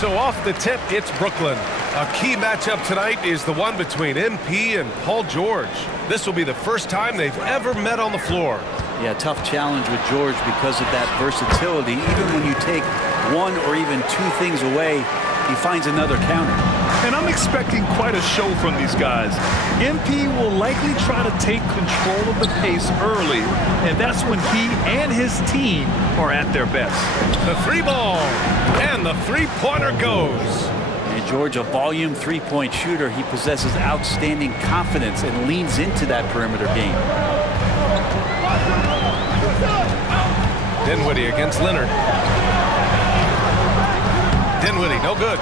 So off the tip, it's Brooklyn. A key matchup tonight is the one between MP and Paul George. This will be the first time they've ever met on the floor. Yeah, tough challenge with George because of that versatility. Even when you take one or even two things away, he finds another counter. And I'm expecting quite a show from these guys. MP will likely try to take control of the pace early, and that's when he and his team are at their best. The three ball, and the three-pointer goes. And George, a volume three-point shooter, he possesses outstanding confidence and leans into that perimeter game. Dinwiddie against Leonard. Dinwiddie, no good.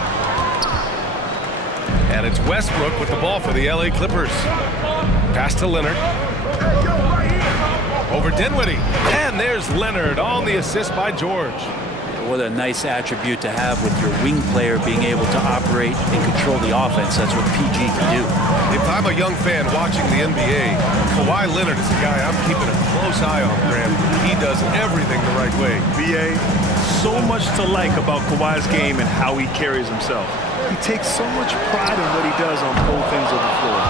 And it's Westbrook with the ball for the LA Clippers. Pass to Leonard. Over Dinwiddie. And there's Leonard on the assist by George. What a nice attribute to have with your wing player being able to operate and control the offense. That's what PG can do. If I'm a young fan watching the NBA, Kawhi Leonard is a guy I'm keeping a close eye on, Graham. He does everything the right way. BA, so much to like about Kawhi's game and how he carries himself. He takes so much pride in what he does on both ends of the floor.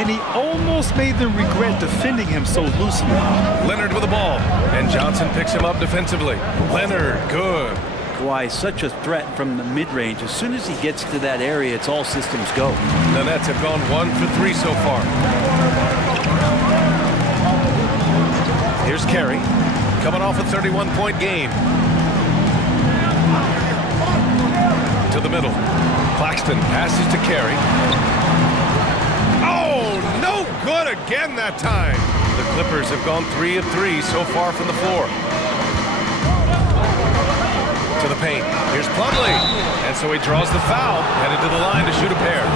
And he almost made them regret defending him so loosely. Leonard with the ball, and Johnson picks him up defensively. Leonard, good. Kawhi, such a threat from the mid-range. As soon as he gets to that area, it's all systems go. The Nets have gone 1 for 3 so far. Here's Carey, coming off a 31-point game. To the middle. Claxton passes to Carey. Oh, no good again that time. The Clippers have gone 3 of 3 so far from the floor. To the paint. Here's Plumlee. And so he draws the foul, headed to the line to shoot a pair.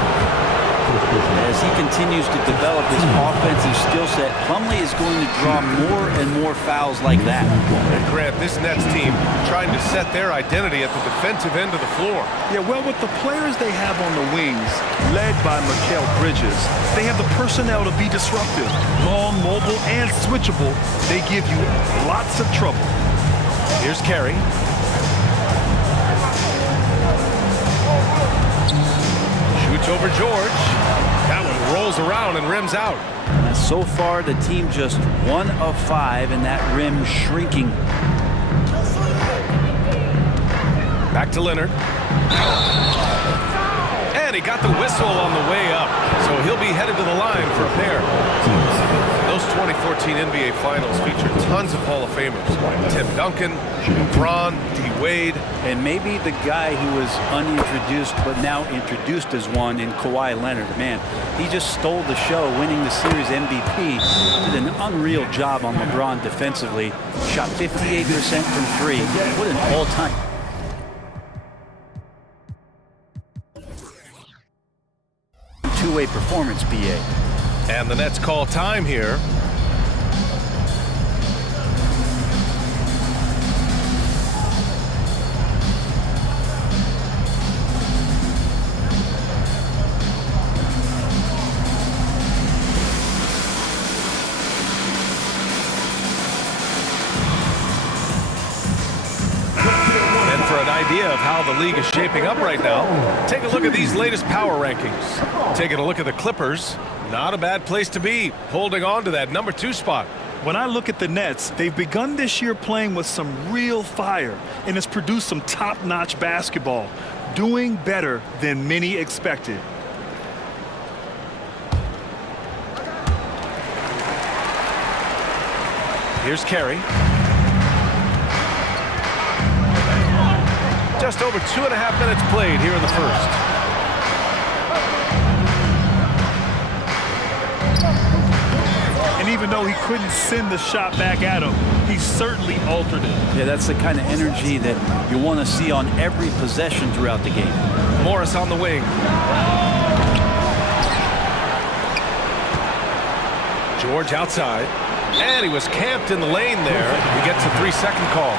As he continues to develop his offensive skill set, Plumlee is going to draw more and more fouls like that. And Grant, this Nets team trying to set their identity at the defensive end of the floor. Yeah, well, with the players they have on the wings, led by Mikal Bridges, they have the personnel to be disruptive. Long, mobile, and switchable, they give you lots of trouble. Here's Carey. Shoots over George. That one rolls around and rims out. So far, the team just 1 of 5, and that rim shrinking. Back to Leonard. And he got the whistle on the way up, so he'll be headed to the line for a pair. Those 2014 NBA Finals featured tons of Hall of Famers. Tim Duncan, LeBron, D-Wade. And maybe the guy who was unintroduced but now introduced as one in Kawhi Leonard. Man, he just stole the show, winning the series MVP. Did an unreal job on LeBron defensively. Shot 58% from 3. What an all-time. Two-way performance, BA. And the Nets call time here. Idea of how the league is shaping up right now, take a look at these latest power rankings. Taking a look at the Clippers, not a bad place to be, holding on to that number 2 spot. When I look at the Nets, they've begun this year playing with some real fire, and it's produced some top-notch basketball, doing better than many expected. Here's Carey. Just over 2.5 minutes played here in the first. And even though he couldn't send the shot back at him, he certainly altered it. Yeah, that's the kind of energy that you want to see on every possession throughout the game. Morris on the wing. George outside. And he was camped in the lane there. He gets a 3-second call.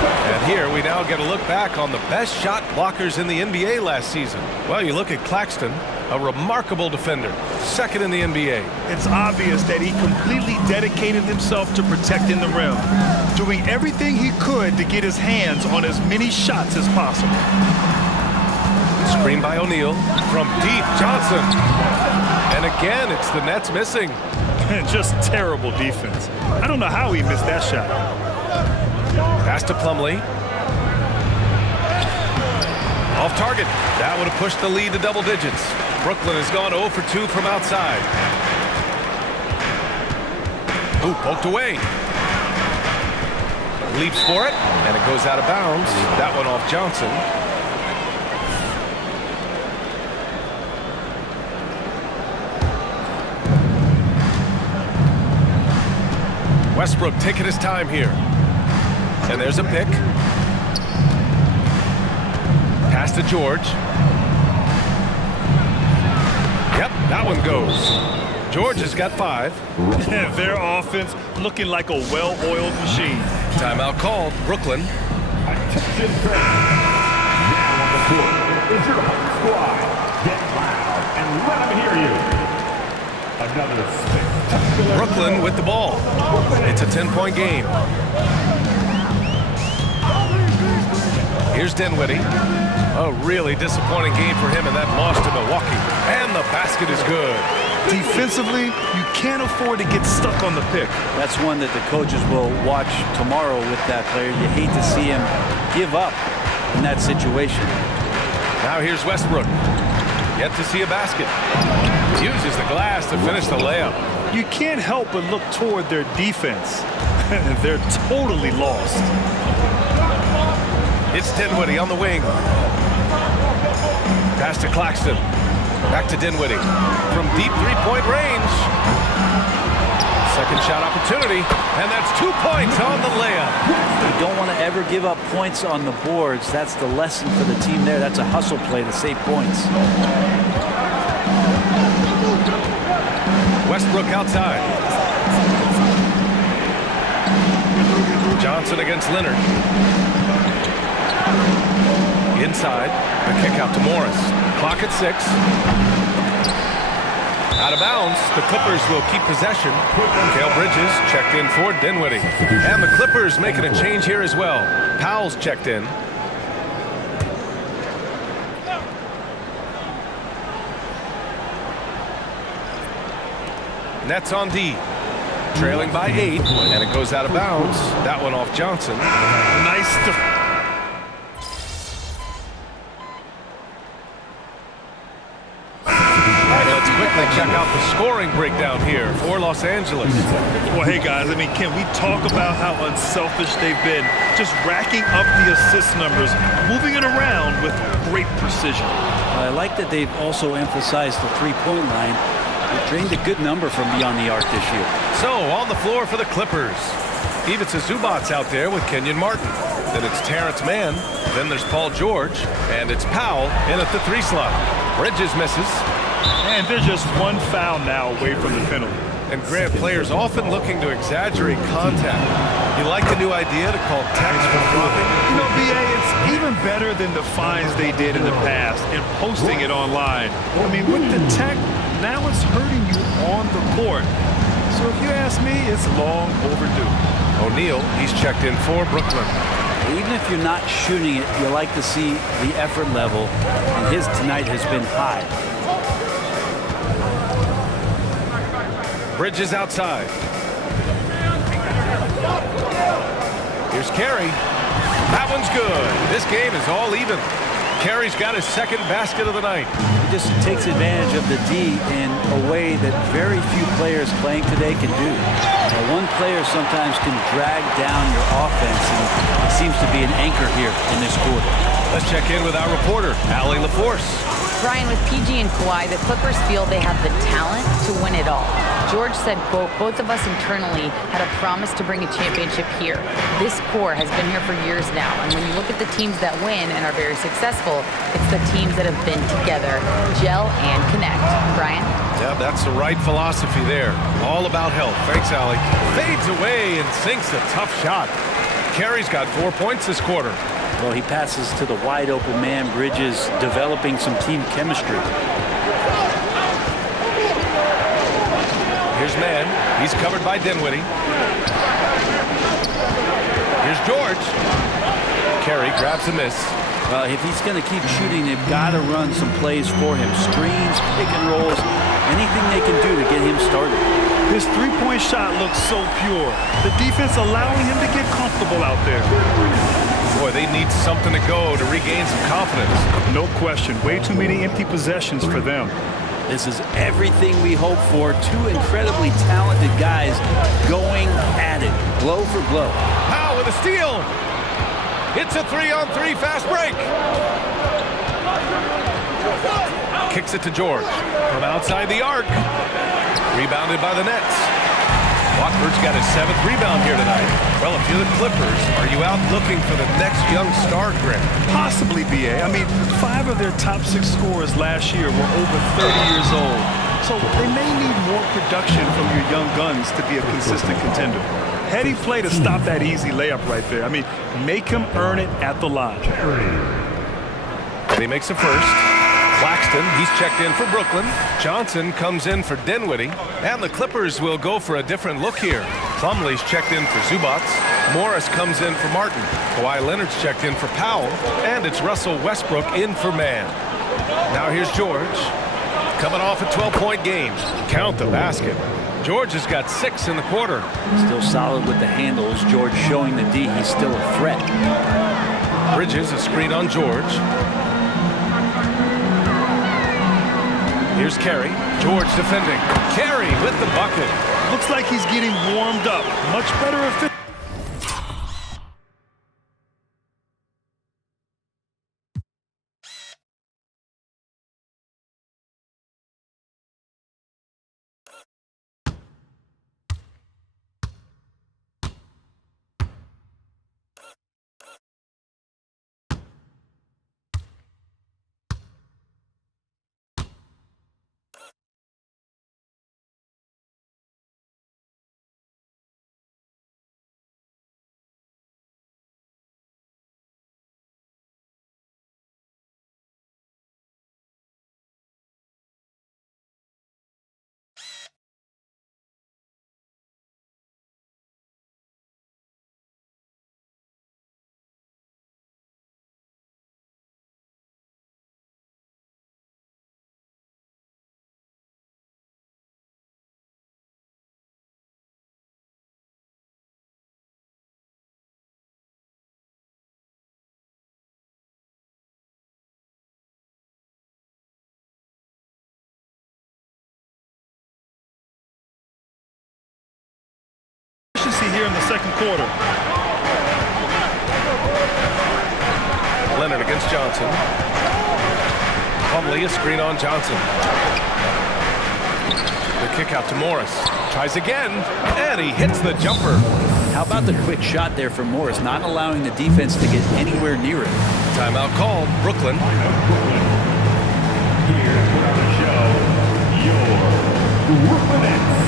And here we now get a look back on the best shot blockers in the NBA last season. Well, you look at Claxton, A remarkable defender, second in the NBA. It's obvious that he completely dedicated himself to protecting the rim, doing everything he could to get his hands on as many shots as possible. Screen by O'Neal. From deep, Johnson. And again, it's the Nets missing. Just terrible defense. I don't know how he missed that shot. Pass to Plumlee. Off target. That would have pushed the lead to double digits. Brooklyn has gone 0 for 2 from outside. Ooh, poked away. Leaps for it, and it goes out of bounds. That one off Johnson. Westbrook taking his time here. And there's a pick. Pass to George. Yep, that one goes. George has got 5. Their offense looking like a well-oiled machine. Timeout called. Brooklyn. Attention fans. Now on the court is your home squad. Get loud and let them hear you. Another spectacular. Brooklyn with the ball. It's a 10-point game. Here's Dinwiddie. A really disappointing game for him in that loss to Milwaukee. And the basket is good. Defensively, you can't afford to get stuck on the pick. That's one that the coaches will watch tomorrow with that player. You hate to see him give up in that situation. Now here's Westbrook. Yet to see a basket. Uses the glass to finish the layup. You can't help but look toward their defense. They're totally lost. It's Dinwiddie on the wing. Pass to Claxton. Back to Dinwiddie. From deep three-point range. Second shot opportunity. And that's 2 points on the layup. You don't want to ever give up points on the boards. That's the lesson for the team there. That's a hustle play to save points. Westbrook outside. Johnson against Leonard. Inside, the kick out to Morris. Clock at 6. Out of bounds, the Clippers will keep possession. Cale Bridges checked in for Dinwiddie. And the Clippers making a change here as well. Powell's checked in. Nets on D. Trailing by 8, and it goes out of bounds. That one off Johnson. Nice to... Let's quickly check out the scoring breakdown here for Los Angeles. Well, hey, guys, I mean, can we talk about how unselfish they've been? Just racking up the assist numbers, moving it around with great precision. I like that they've also emphasized the three-point line. They drained a good number from beyond the arc this year. So, on the floor for the Clippers. Ivica Zubac's out there with Kenyon Martin. Then it's Terrence Mann. Then there's Paul George. And it's Powell in at the 3 slot. Bridges misses. And there's just one foul now away from the penalty. And Grant, players often looking to exaggerate contact. You like the new idea to call text for flopping? You know, B.A., it's even better than the fines they did in the past and posting it online. I mean, with the tech, now it's hurting you on the court. So if you ask me, it's long overdue. O'Neal, he's checked in for Brooklyn. Even if you're not shooting it, you like to see the effort level, and his tonight has been high. Bridges outside. Here's Carey. That one's good. This game is all even. Carey's got his second basket of the night. He just takes advantage of the D in a way that very few players playing today can do. One player sometimes can drag down your offense, and he seems to be an anchor here in this quarter. Let's check in with our reporter, Allie LaForce. Brian, with PG and Kawhi, the Clippers feel they have the talent to win it all. George said, quote, both of us internally had a promise to bring a championship here. This core has been here for years now, and when you look at the teams that win and are very successful, it's the teams that have been together, gel and connect. Brian? Yeah, that's the right philosophy there. All about health. Thanks, Allie. Fades away and sinks a tough shot. Carey's got 4 points this quarter. Well, he passes to the wide open man. Bridges developing some team chemistry. Clippers man. He's covered by Dinwiddie. Here's George. Carey grabs a miss. Well, if he's going to keep shooting, they've got to run some plays for him. Screens, pick and rolls, anything they can do to get him started. His three-point shot looks so pure. The defense allowing him to get comfortable out there. Boy, they need something to go to regain some confidence. No question. Way too many empty possessions for them. This is everything we hope for. Two incredibly talented guys going at it, blow for blow. Powell with a steal. It's a 3-on-3 fast break. Kicks it to George from outside the arc. Rebounded by the Nets. Watford's got his 7th rebound here tonight. Well, if you're the Clippers, are you out looking for the next young star, Grant? Possibly, B.A. I mean, 5 of their top 6 scorers last year were over 30 years old. So they may need more production from your young guns to be a consistent contender. Heady play to stop that easy layup right there. I mean, make him earn it at the line. And he makes a first. Claxton, he's checked in for Brooklyn. Johnson comes in for Dinwiddie. And the Clippers will go for a different look here. Plumlee's checked in for Zubats. Morris comes in for Martin. Kawhi Leonard's checked in for Powell. And it's Russell Westbrook in for Mann. Now here's George. Coming off a 12-point game. Count the basket. George has got 6 in the quarter. Still solid with the handles. George showing the D he's still a threat. Bridges, a screen on George. Here's Carey. George defending. Carey with the bucket. Looks like he's getting warmed up. Much better efficiency. Here in the second quarter. Leonard against Johnson. Plumlee, a screen on Johnson. The kick out to Morris. Tries again, and he hits the jumper. How about the quick shot there from Morris, not allowing the defense to get anywhere near it. Timeout called. Brooklyn. Here to put on the show, your Brooklyn Nets.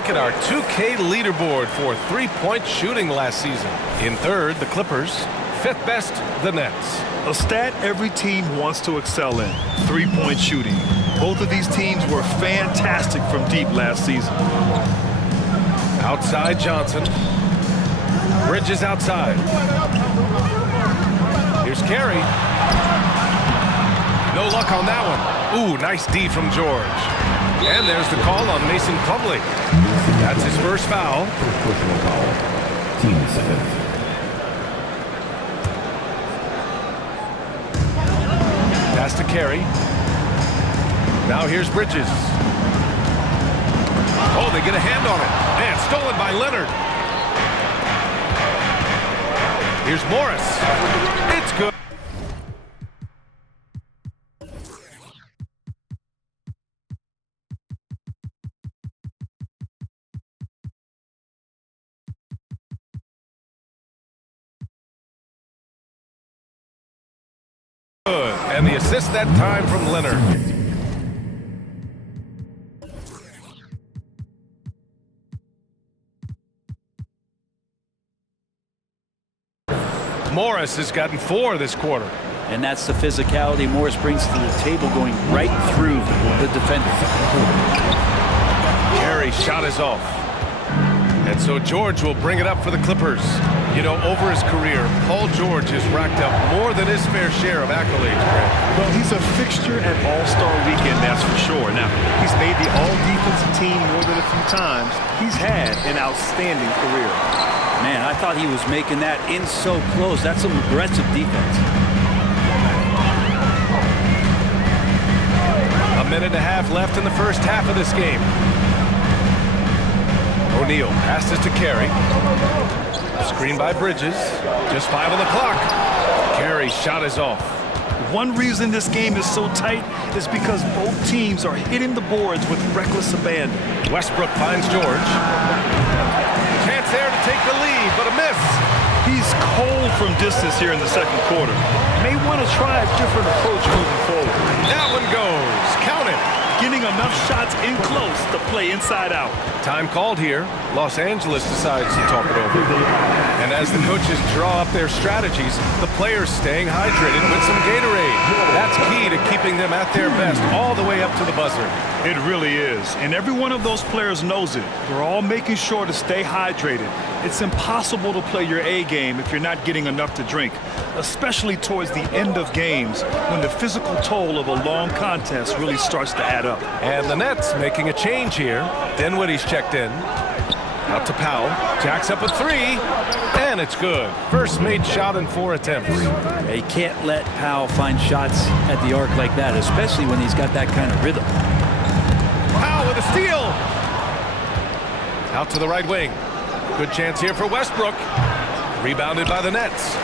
At our 2K leaderboard for three-point shooting last season. In third, the Clippers. 5th best, the Nets. A stat every team wants to excel in: three-point shooting. Both of these teams were fantastic from deep last season. Outside Johnson. Bridges outside. Here's Carey. No luck on that one. Ooh, nice D from George. And there's the call on Mason Plumlee. That's his first foul. Personal foul. Team 7th. Pass to Carey. Now here's Bridges. Oh, they get a hand on it. Man, stolen by Leonard. Here's Morris. It's good. Good. And the assist that time from Leonard. Morris has gotten 4 this quarter. And that's the physicality Morris brings to the table, going right through the defender. Carey's shot is off. And so George will bring it up for the Clippers. You know, over his career, Paul George has racked up more than his fair share of accolades, Grant. Well, he's a fixture at All-Star Weekend, that's for sure. Now, he's made the All-Defensive team more than a few times. He's had an outstanding career. Man, I thought he was making that in so close. That's some aggressive defense. A minute and a half left in the first half of this game. O'Neal passes to Carey. Screen by Bridges. Just 5 on the clock. Carey's shot is off. One reason this game is so tight is because both teams are hitting the boards with reckless abandon. Westbrook finds George. Chance there to take the lead, but a miss. He's cold from distance here in the second quarter. May want to try a different approach moving forward. That one goes. Count it. Getting enough shots in close to play inside out. Time called here. Los Angeles decides to talk it over. And as the coaches draw up their strategies, the players staying hydrated with some Gatorade. That's key to keeping them at their best all the way up to the buzzer. It really is. And every one of those players knows it. They're all making sure to stay hydrated. It's impossible to play your A game if you're not getting enough to drink, especially towards the end of games when the physical toll of a long contest really starts to add up. And the Nets making a change here. Dinwiddie's checked in. Out to Powell. Jacks up a 3. And it's good. First made shot in 4 attempts. You can't let Powell find shots at the arc like that, especially when he's got that kind of rhythm. Powell with a steal. Out to the right wing. Good chance here for Westbrook. Rebounded by the Nets.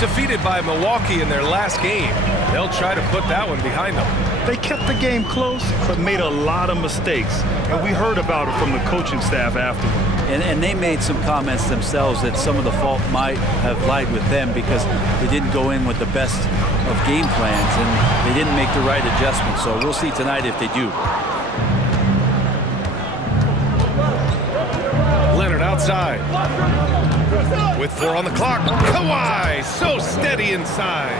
Defeated by Milwaukee in their last game. They'll try to put that one behind them. They kept the game close, but made a lot of mistakes. And we heard about it from the coaching staff afterward. And they made some comments themselves that some of the fault might have lied with them because they didn't go in with the best of game plans and they didn't make the right adjustments. So we'll see tonight if they do. Leonard outside. With 4 on the clock. Kawhi so steady inside.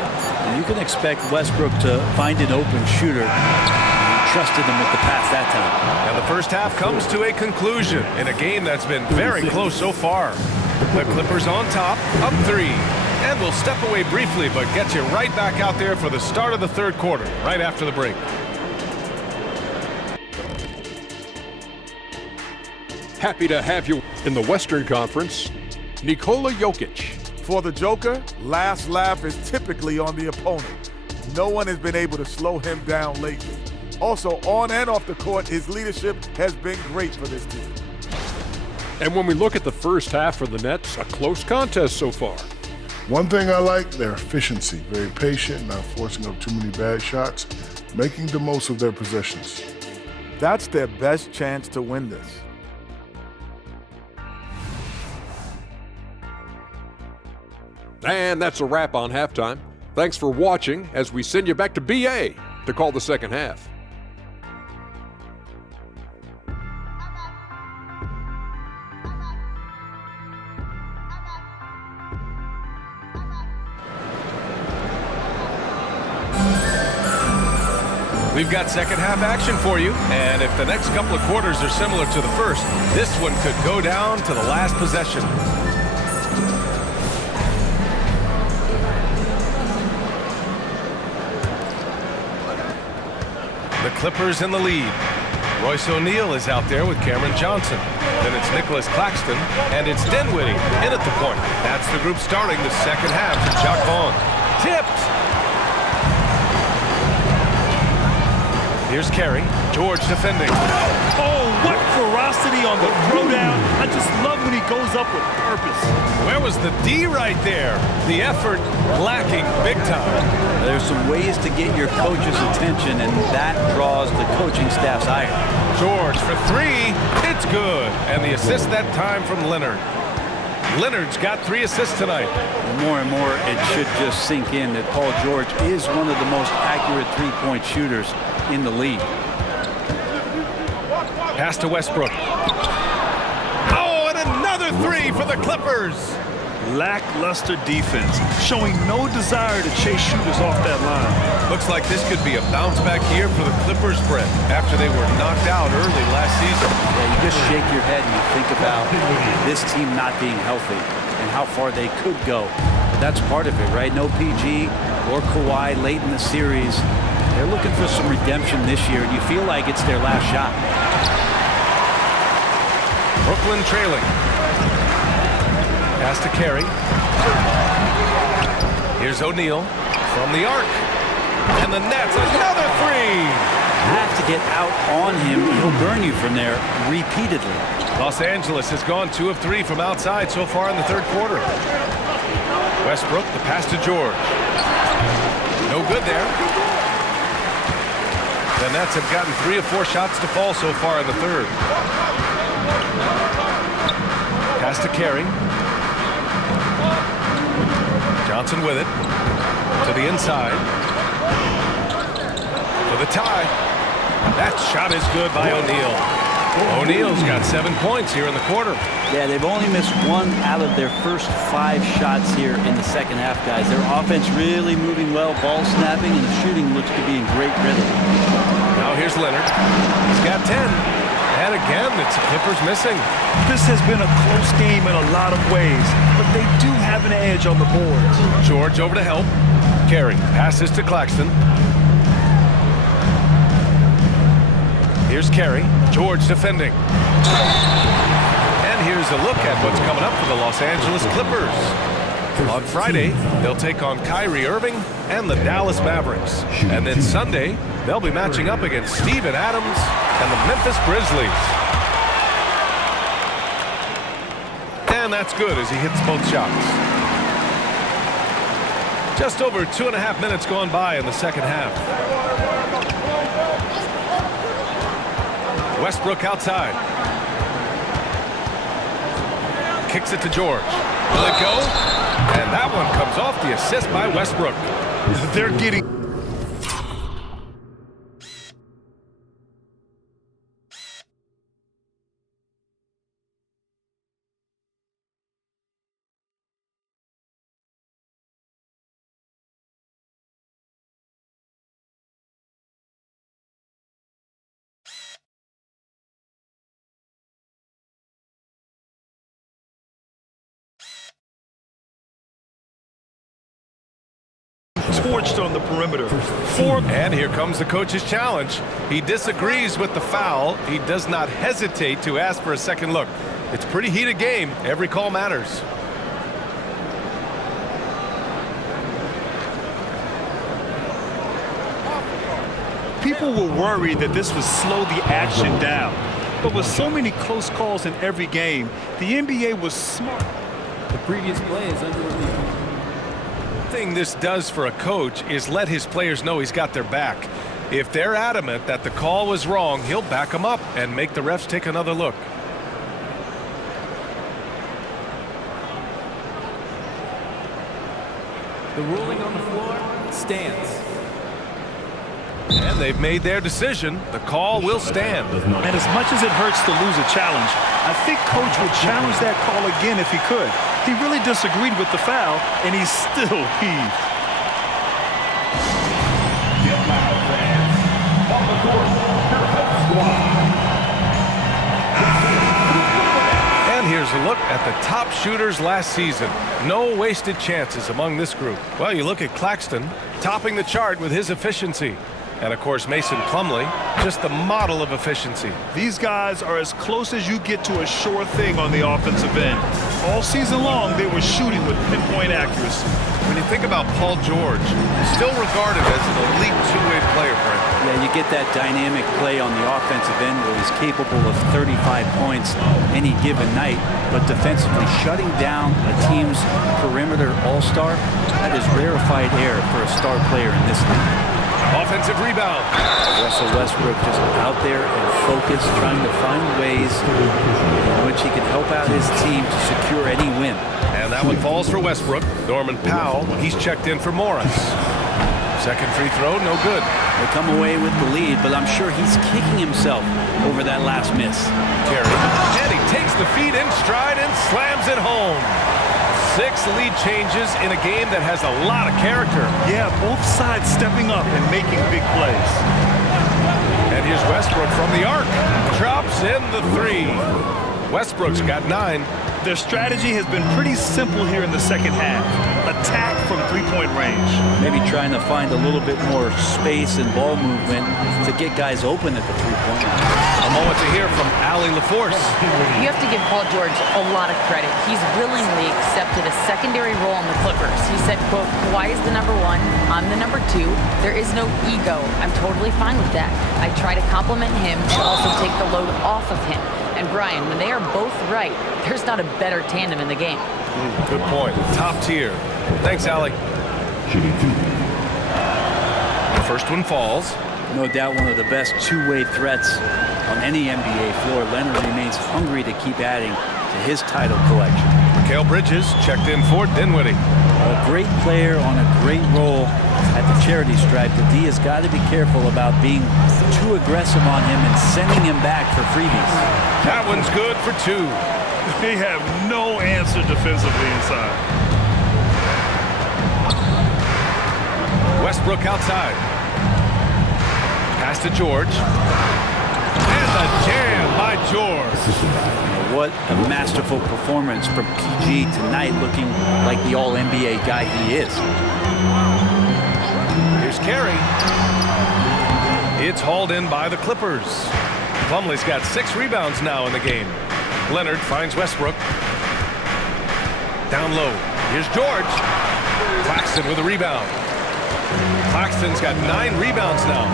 And you can expect Westbrook to find an open shooter. He trusted him with the pass that time. And the first half comes to a conclusion in a game that's been very close so far. The Clippers on top, up 3. And we'll step away briefly, but get you right back out there for the start of the third quarter, right after the break. Happy to have you in the Western Conference. Nikola Jokic. For the Joker, last laugh is typically on the opponent. No one has been able to slow him down lately. Also, on and off the court, his leadership has been great for this team. And when we look at the first half for the Nets, a close contest so far. One thing I like, their efficiency. Very patient, not forcing up too many bad shots, making the most of their possessions. That's their best chance to win this. And that's a wrap on halftime. Thanks for watching as we send you back to BA to call the second half. We've got second half action for you, and if the next couple of quarters are similar to the first, this one could go down to the last possession. The Clippers in the lead. Royce O'Neal is out there with Cameron Johnson. Then it's Nicholas Claxton, and it's Dinwiddie in at the point. That's the group starting the second half for Jacques Vaughn. Tipped! Here's Carey. George defending. Oh, what ferocity money on the throwdown. I just love when he goes up with purpose. Where was the D right there? The effort lacking big time. There's some ways to get your coach's attention, and that draws the coaching staff's ire. George for three. It's good. And the assist that time from Leonard. Leonard's got 3 assists tonight. More and more, it should just sink in that Paul George is one of the most accurate three-point shooters in the league. Pass to Westbrook. Oh, and another 3 for the Clippers. Lackluster defense, showing no desire to chase shooters off that line. Looks like this could be a bounce back year for the Clippers, Brett, after they were knocked out early last season. Yeah, you just shake your head and you think about this team not being healthy and how far they could go. But that's part of it, right? No PG or Kawhi late in the series. They're looking for some redemption this year, and you feel like it's their last shot. Brooklyn trailing. Pass to Carey. Here's O'Neal from the arc. And the Nets, another 3! Have to get out on him. He'll burn you from there repeatedly. Los Angeles has gone 2 of 3 from outside so far in the third quarter. Westbrook, the pass to George. No good there. The Nets have gotten 3 of 4 shots to fall so far in the third. Pass to Carey. Johnson with it. To the inside. For the tie. That shot is good by O'Neal. O'Neal's got 7 points here in the quarter. Yeah, they've only missed 1 out of their first 5 shots here in the second half, guys. Their offense really moving well, ball snapping, and the shooting looks to be in great rhythm. Now here's Leonard. He's got 10. And again, it's the Clippers missing. This has been a close game in a lot of ways, but they do have an edge on the boards. George over to help. Carey passes to Claxton. Here's Carey. George defending. And here's a look at what's coming up for the Los Angeles Clippers. On Friday, they'll take on Kyrie Irving and the Dallas Mavericks. And then Sunday, they'll be matching up against Steven Adams and the Memphis Grizzlies. And that's good as he hits both shots. Just over 2.5 minutes gone by in the second half. Westbrook outside. Kicks it to George. Will it go? And that one comes off the assist by Westbrook. They're getting... torched on the perimeter. And here comes the coach's challenge. He disagrees with the foul. He does not hesitate to ask for a second look. It's a pretty heated game. Every call matters. People were worried that this would slow the action down. But with so many close calls in every game, the NBA was smart. The previous play is under review. The thing this does for a coach is let his players know he's got their back. If they're adamant that the call was wrong, he'll back them up and make the refs take another look. The ruling on the floor stands. And they've made their decision. The call will stand. And as much as it hurts to lose a challenge, I think Coach would challenge that call again if he could. He really disagreed with the foul, and he's still heaved. And here's a look at the top shooters last season. No wasted chances among this group. Well, you look at Claxton, topping the chart with his efficiency. And, of course, Mason Plumlee, just the model of efficiency. These guys are as close as you get to a sure thing on the offensive end. All season long, they were shooting with pinpoint accuracy. When you think about Paul George, still regarded as an elite two-way player, Brent. Yeah, you get that dynamic play on the offensive end where he's capable of 35 points any given night, but defensively shutting down a team's perimeter all-star, that is rarefied air for a star player in this league. Offensive rebound. Russell Westbrook just out there and focused, trying to find ways in which he can help out his team to secure any win. And that one falls for Westbrook. Norman Powell, he's checked in for Morris. Second free throw, no good. They come away with the lead, but I'm sure he's kicking himself over that last miss. Terry, and he takes the feed in stride and slams it home. 6 lead changes in a game that has a lot of character. Yeah, both sides stepping up and making big plays. And here's Westbrook from the arc. Drops in the 3. Westbrook's got 9. Their strategy has been pretty simple here in the second half. Attack from three-point range. Maybe trying to find a little bit more space and ball movement to get guys open at the three-point line. A moment to hear from Allie LaForce. You have to give Paul George a lot of credit. He's willingly accepted a secondary role in the Clippers. He said, quote, Kawhi is the number 1, I'm the number 2. There is no ego. I'm totally fine with that. I try to compliment him and also take the load off of him. And Brian, when they are both right, there's not a better tandem in the game. Good point. Top tier. Thanks, Allie. The first one falls. No doubt one of the best two-way threats on any NBA floor. Leonard remains hungry to keep adding to his title collection. Mikal Bridges checked in for Dinwiddie. A great player on a great role at the charity stripe. The D has got to be careful about being too aggressive on him and sending him back for freebies. That one's good for 2. They have no answer defensively inside. Westbrook outside. Pass to George. And the jam by George. What a masterful performance from PG tonight, looking like the All-NBA guy he is. Here's Carey. It's hauled in by the Clippers. Plumlee's got 6 rebounds now in the game. Leonard finds Westbrook. Down low. Here's George. Claxton with a rebound. Claxton's got 9 rebounds now.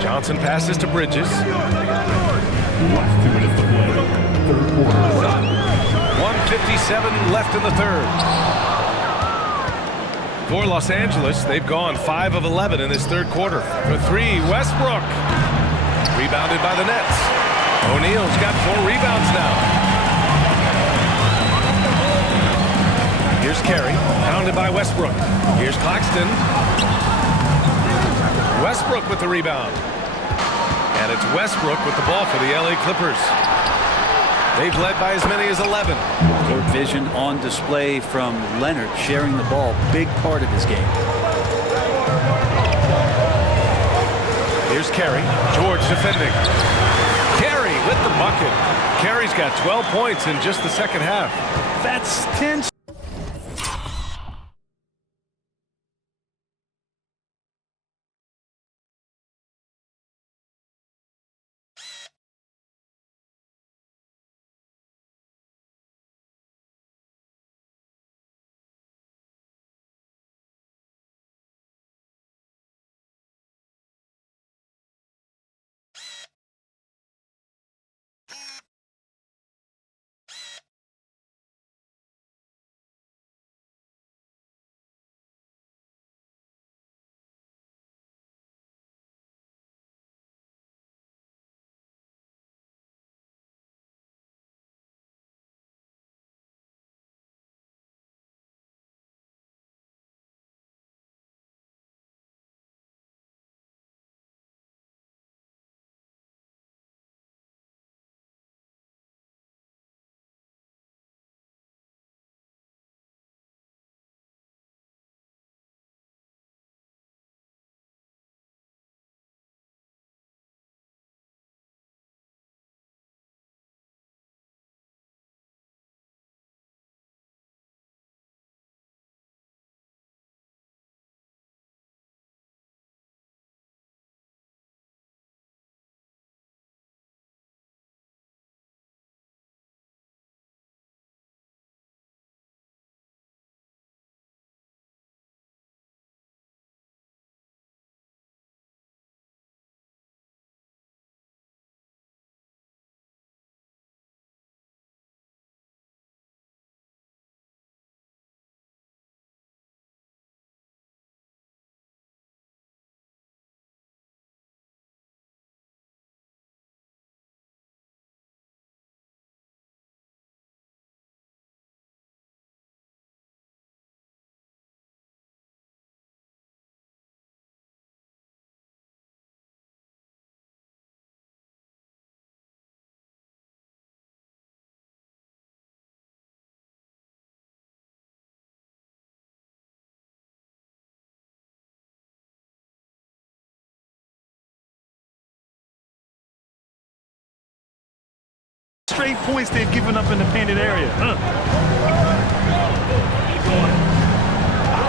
Johnson passes to Bridges. Last 2 minutes to play. Third quarter. 1:57 left in the third. For Los Angeles, they've gone 5 of 11 in this third quarter. For 3, Westbrook. Rebounded by the Nets. O'Neal's got 4 rebounds now. Here's Carey, pounded by Westbrook. Here's Claxton. Westbrook with the rebound. And it's Westbrook with the ball for the LA Clippers. They've led by as many as 11. Court vision on display from Leonard, sharing the ball, big part of his game. Here's Carey. George defending. Carey with the bucket. Carey's got 12 points in just the second half. That's 10. straight points they've given up in the painted area.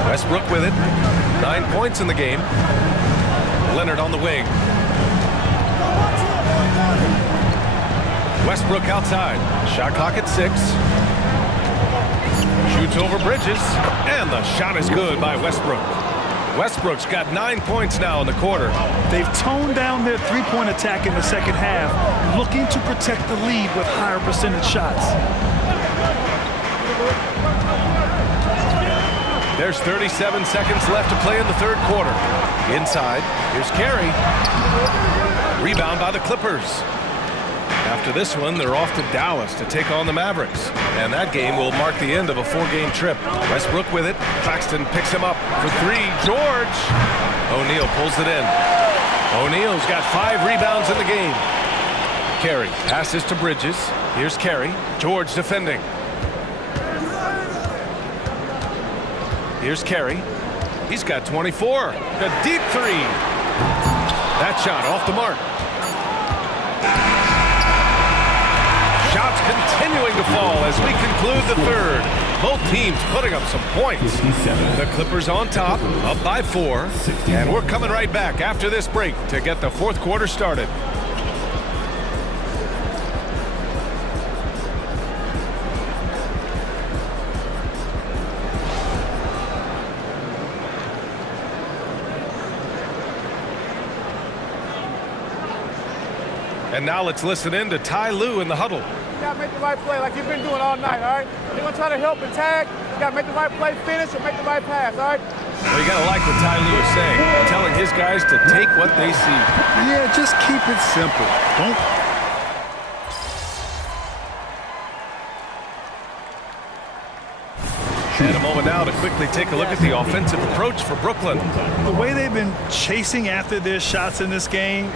Westbrook with it. 9 points in the game. Leonard on the wing. Westbrook outside. Shot clock at 6. Shoots over Bridges. And the shot is good by Westbrook. Westbrook's got 9 points now in the quarter. They've toned down their three-point attack in the second half, looking to protect the lead with higher percentage shots. There's 37 seconds left to play in the third quarter. Inside, here's Carey. Rebound by the Clippers. After this one, they're off to Dallas to take on the Mavericks. And that game will mark the end of a 4-game trip. Westbrook with it. Claxton picks him up for 3. George! O'Neal pulls it in. O'Neal's got 5 rebounds in the game. Carey passes to Bridges. Here's Carey. George defending. Here's Carey. He's got 24. A deep 3. That shot off the mark. Shots continuing to fall as we conclude the third. Both teams putting up some points. The Clippers on top, up by 4. And we're coming right back after this break to get the fourth quarter started. And now let's listen in to Ty Lue in the huddle. You gotta make the right play like you've been doing all night, all right? You're gonna try to help and tag. You gotta make the right play, finish, or make the right pass, all right? Well, you gotta like what Ty Lue is saying, telling his guys to take what they see. Yeah, just keep it simple. Don't. And a moment now to quickly take a look at the offensive approach for Brooklyn. The way they've been chasing after their shots in this game.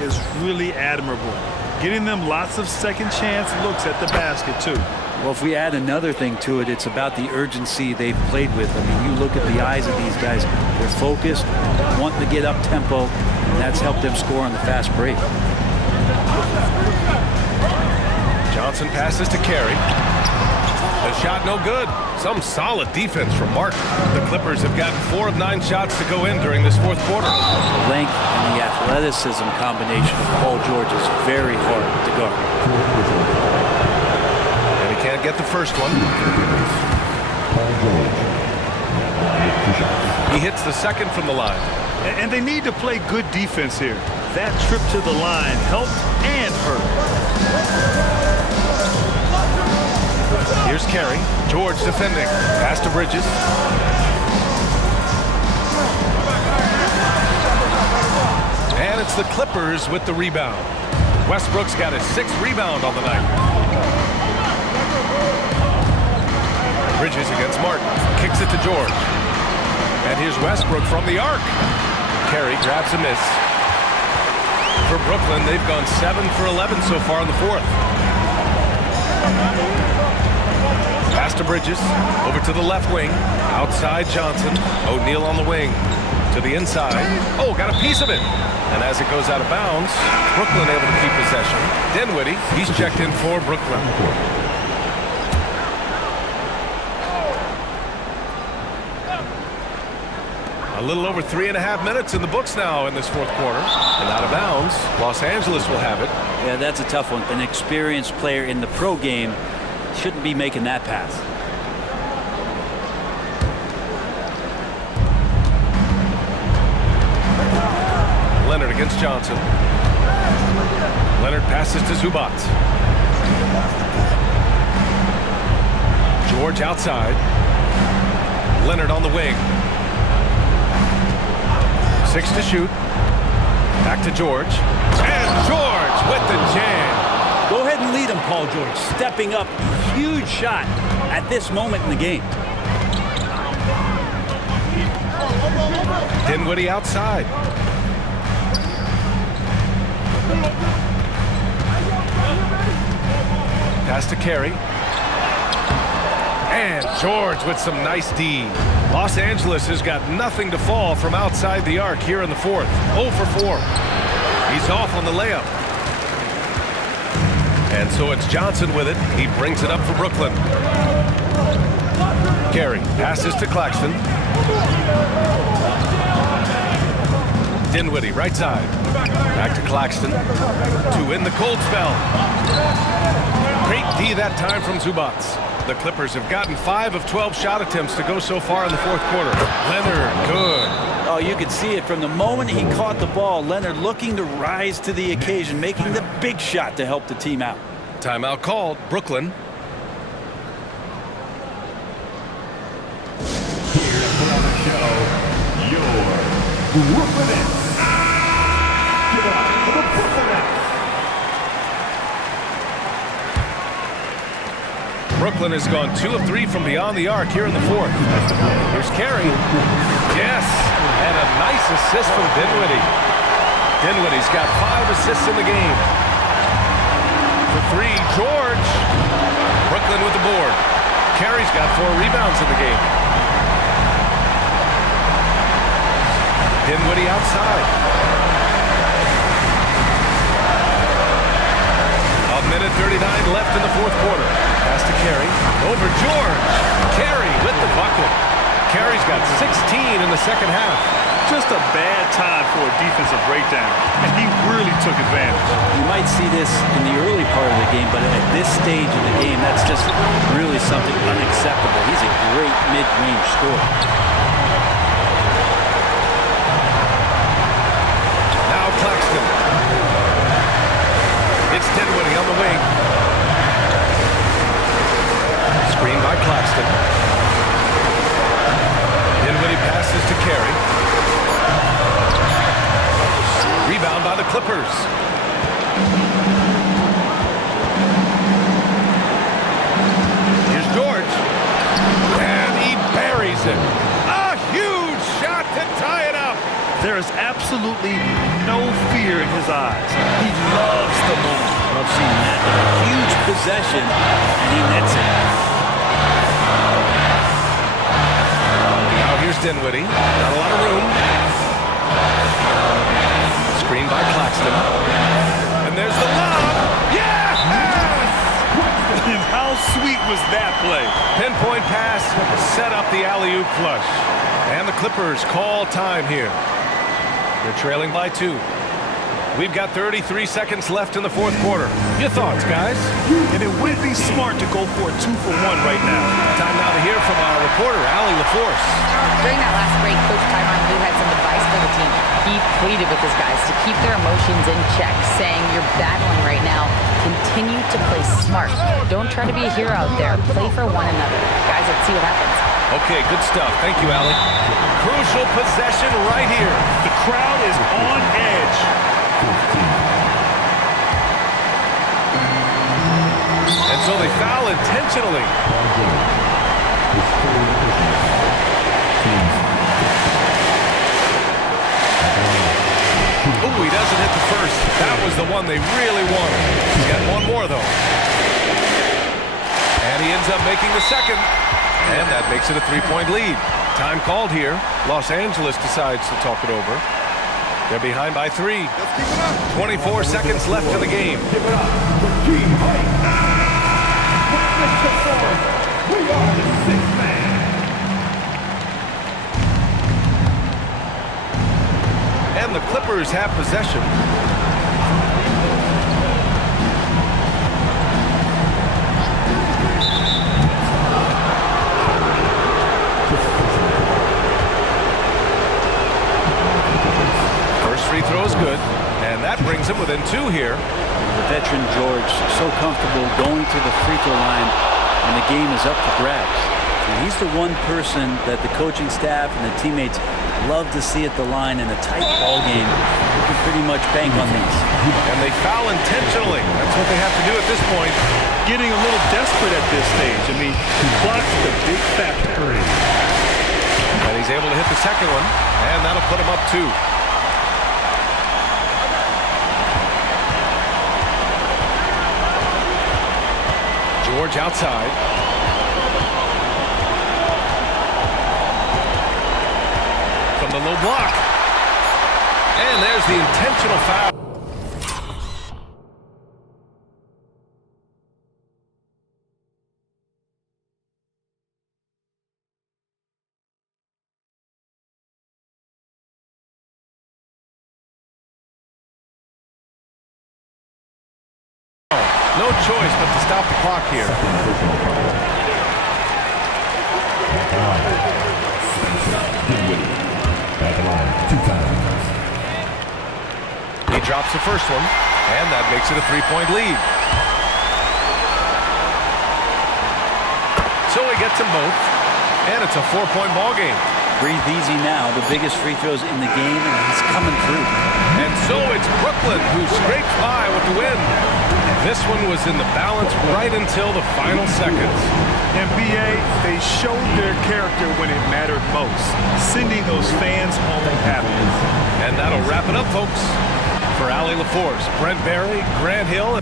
Is really admirable. Getting them lots of second chance looks at the basket too. Well, if we add another thing to it, it's about the urgency they've played with. I mean, you look at the eyes of these guys. They're focused, wanting to get up tempo, and that's helped them score on the fast break. Johnson passes to Carey. The shot no good. Some solid defense from Martin. The Clippers have gotten 4 of 9 shots to go in during this fourth quarter. The length and the athleticism combination of Paul George is very hard to guard. And he can't get the first one. He hits the second from the line. And they need to play good defense here. That trip to the line helped and hurt. Here's Carey. George defending. Pass to Bridges. And it's the Clippers with the rebound. Westbrook's got his 6th rebound on the night. Bridges against Martin. Kicks it to George. And here's Westbrook from the arc. Carey grabs a miss. For Brooklyn, they've gone 7 for 11 so far in the 4th. Pass to Bridges. Over to the left wing. Outside Johnson. O'Neal on the wing. To the inside. Oh, got a piece of it. And as it goes out of bounds, Brooklyn able to keep possession. Dinwiddie, he's checked in for Brooklyn. A little over 3.5 minutes in the books now in this 4th quarter. And out of bounds, Los Angeles will have it. Yeah, that's a tough one. An experienced player in the pro game shouldn't be making that pass. Leonard against Johnson. Leonard passes to Zubac. George outside. Leonard on the wing. 6 to shoot. Back to George. And George with the jam. Go ahead and lead him, Paul George. Stepping up. Huge shot at this moment in the game. Dinwiddie outside. Pass to Carey. And George with some nice D. Los Angeles has got nothing to fall from outside the arc here in the 4th. 0 for 4. He's off on the layup. And so it's Johnson with it. He brings it up for Brooklyn. Carey passes to Claxton. Dinwiddie right side. Back to Claxton. To end the cold spell. Great D that time from Zubac. The Clippers have gotten 5 of 12 shot attempts to go so far in the 4th quarter. Leonard, good. Oh, you could see it from the moment he caught the ball. Leonard looking to rise to the occasion, making the big shot to help the team out. Timeout called. Brooklyn. Here to put on the show, your Brooklyn Nets. Give it up for the Brooklyn Nets. Brooklyn has gone 2 of 3 from beyond the arc here in the 4th. Here's Carey. Yes, and a nice assist from Dinwiddie. Dinwiddie's got 5 assists in the game. For 3, George. Brooklyn with the board. Carey's got 4 rebounds in the game. Dinwiddie outside. A minute 39 left in the 4th quarter. Pass to Carey. Over George. Carey with the bucket. Carey's got 16 in the 2nd half. Just a bad time for a defensive breakdown, and he really took advantage. You might see this in the early part of the game, but at this stage of the game, that's just really something unacceptable. He's a great mid-range scorer. Now Claxton. It's Dinwiddie on the wing. Screen by Claxton. Dinwiddie passes to Carey. Rebound by the Clippers. Here's George. And he buries it. A huge shot to tie it up. There is absolutely no fear in his eyes. He loves the moment. Love seeing that. A huge possession, and he nets it. Now here's Dinwiddie. Not a lot of room. Screen by Claxton. And there's the lob. Yes! And how sweet was that play? Pinpoint pass, set up the alley-oop flush. And the Clippers call time here. They're trailing by 2. We've got 33 seconds left in the 4th quarter. Your thoughts, guys? And it wouldn't be smart to go for a 2-for-1 right now. Time now to hear from our reporter, Allie LaForce. During that last break, Coach Tyronn Lue had some advice for the team. He pleaded with his guys to keep their emotions in check, saying, "You're battling right now. Continue to play smart. Don't try to be a hero out there. Play for one another." Guys, let's see what happens. Okay, good stuff. Thank you, Allie. Crucial possession right here. The crowd is on edge. And so they foul intentionally. Oh, he doesn't hit the first. That was the one they really wanted. He's got one more, though. And he ends up making the second. And that makes it a 3-point lead. Time called here. Los Angeles decides to talk it over. They're behind by 3. 24 seconds left in the game. Give it up for Team White. We are the 6th man. And the Clippers have possession. First free throw is good, and that brings him within 2 here. The veteran George, so comfortable going to the free throw line when the game is up for grabs. And he's the one person that the coaching staff and the teammates love to see at the line in a tight ball game. You can pretty much bank on these. And they foul intentionally. That's what they have to do at this point. Getting a little desperate at this stage. I mean, he blocks the big factor. And he's able to hit the second one, and that'll put him up 2. George outside. From the low block. And there's the intentional foul. No choice but to stop the clock here. He drops the first one, and that makes it a 3-point lead. So he gets them both, and it's a 4-point ball game. Breathe easy now. The biggest free throws in the game, and he's coming through. And so it's Brooklyn who scrapes by with the win. This one was in the balance right until the final seconds. NBA, they showed their character when it mattered most, sending those fans home happy. And that'll wrap it up, folks. For Allie LaForce, Brent Barry, Grant Hill,